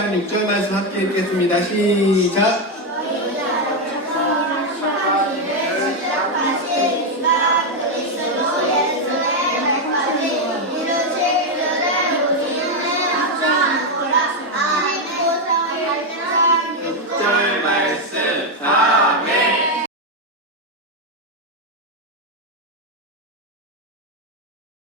3장 6절 말씀 함께 읽겠습니다. 시작.